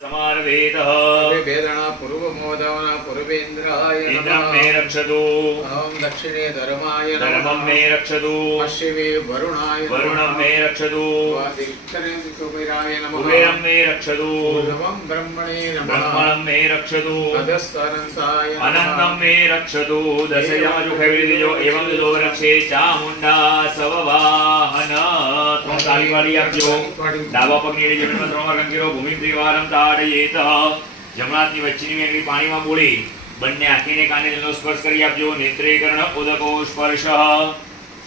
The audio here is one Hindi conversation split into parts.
समारभेदः वेदना पूर्वमोदना पूर्वेन्द्राय इन्द्रं मे रक्षतु ओम दक्षिणे धर्माय धर्मं मे रक्षतु पश्चिमे वरुणाय वरुणं मे रक्षतु वादिक्षरे कुबेराय नमः कुबेरं मे रक्षतु नमः ब्रह्मणे नमः ब्रह्मणं मे रक्षतु अधस्तानन्ताय अनन्तं मे रक्षतु दशयमजुखविदिजो एवं जो रक्षे चामुण्डा सववाहन त्वं कालीवाली आपजो डाबा पगनी जमीનમાં ત્રણ વાર કંકીરો ભૂમિ ત્રિવારમ તાડયેત જમણાની વચ્ચેની મેઘની પાણીમાં બોળી બંને આંખીને કાને તેનો સ્પર્શ કરી આપજો નેત્રે કર્ણ ઉદકો સ્પર્શ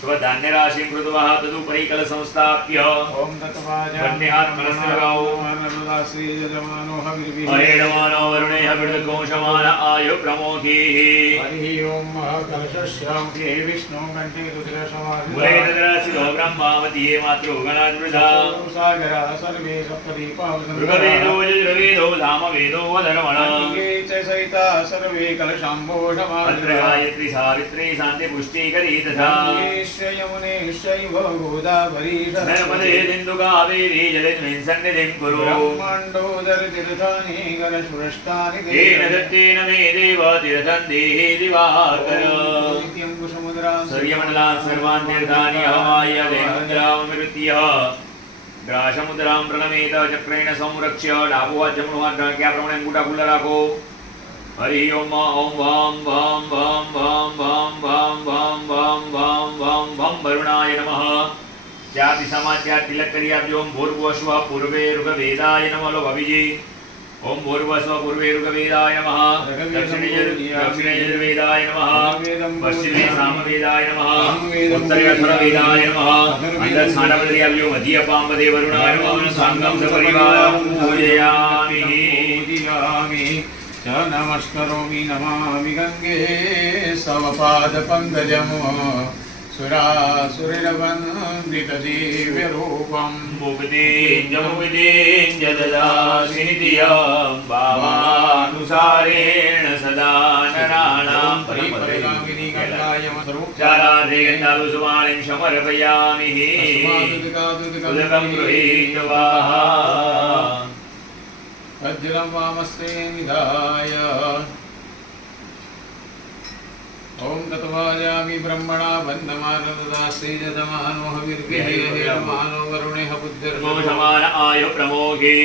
સ્વધાન્ય રાશિ કૃતવાહ તદુપરી કલ સંસ્થાપ્ય ओम तत्वाजा બંને હાથ કળશ લગાવો नर्मदासी यजमानो हविर्भिः હરેણમાનો વરુણે હવિર્દકોશમાન આયુ પ્રમોખી हरि ओम महाकलशस्यां ते विष्णु कंठे रुद्रसमाधितः મુરે તદ્રાસિતો બ્રહ્માવતી માતૃગણાદ્વૃધા सागरा सर्वे सप्तदीपाः ऋग्वेदो यजुर्वेदो सामवेदो धर्मण अग्निगे च सहिता सर्वे कलशाम्बोढमाः अत्र गायत्री सावित्री शान्ति पुष्टिकरी तथा यमुने शैव गोदावरी नर्मदे सिन्धु कावेरी जलेस्मिन् सन्निधिं कुरु ब्रह्माण्डोदरतीर्थानि गणसुरष्टानि तेन दत्तेन मे देव तीर्थं देहि दिवाकर नित्यं कुसुमधरां सूर्यमण्डलान् सर्वान् तीर्थानि अहमाय देवमुद्रामृत्य ग्रासमुद्रां प्रणमेत चक्रेण संरक्ष्य डाबुहात जमणुहात ढाक्या प्रमाणे अंगूठा खुल्ला રાખો हरि ओम ओम वाम वाम वाम वाम वाम वाम वाम वाम वाम वाम वाम वरुणाय नमः चार दिशाમાં ચાર તિલક કરી આપજો ઓમ ભૂર્ભુવસ્વ પૂર્વે ઋગ્વેદાય નમઃ લો ભાભીજી ओम भूर्भुवस्व पूर्वे ऋग्वेदाय नमः दक्षिणे यजुर्वेदाय नमः पश्चिमे सामवेदाय नमः उत्तरे अथर्ववेदाय नमः अंदर स्थानपति आपजो मध्य पांबदे वरुणाय नमः सांगम सपरिवारं पूजयामि च नमस्करोमि नमामि गंगे स्वपादपङ्कजम् सुरासुरवन्दितदिव्यरूपं मुक्तिं जददासि नित्यं भावानुसारेण सदा नराणां परिपरिगामिनी चाराधे गन्धालुसुवाणिं समर्पयामि उदकं गृहीत्वा वज्रं वामस्ते निधाय ओम तत्वाजामि ब्रह्मणा वन्दमानदासी यजमानो हविर्भिः यजमानो वरुणेह बुद्धिर्गो समान आयु प्रमोघे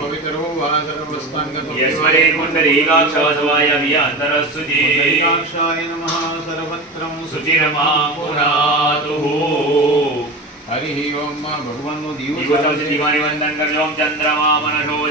पवित्रो वा सर्वस्ताङ्गतो यस्मरे कुण्डलीकाक्षवाय अभियान्तरस्सुचि काक्षाय नमः सर्वत्रं सुचिरमां पुनातुः हरि ओम भगवानो दिवसं दिवानि वन्दनं कर्जों चन्द्रमा मनसो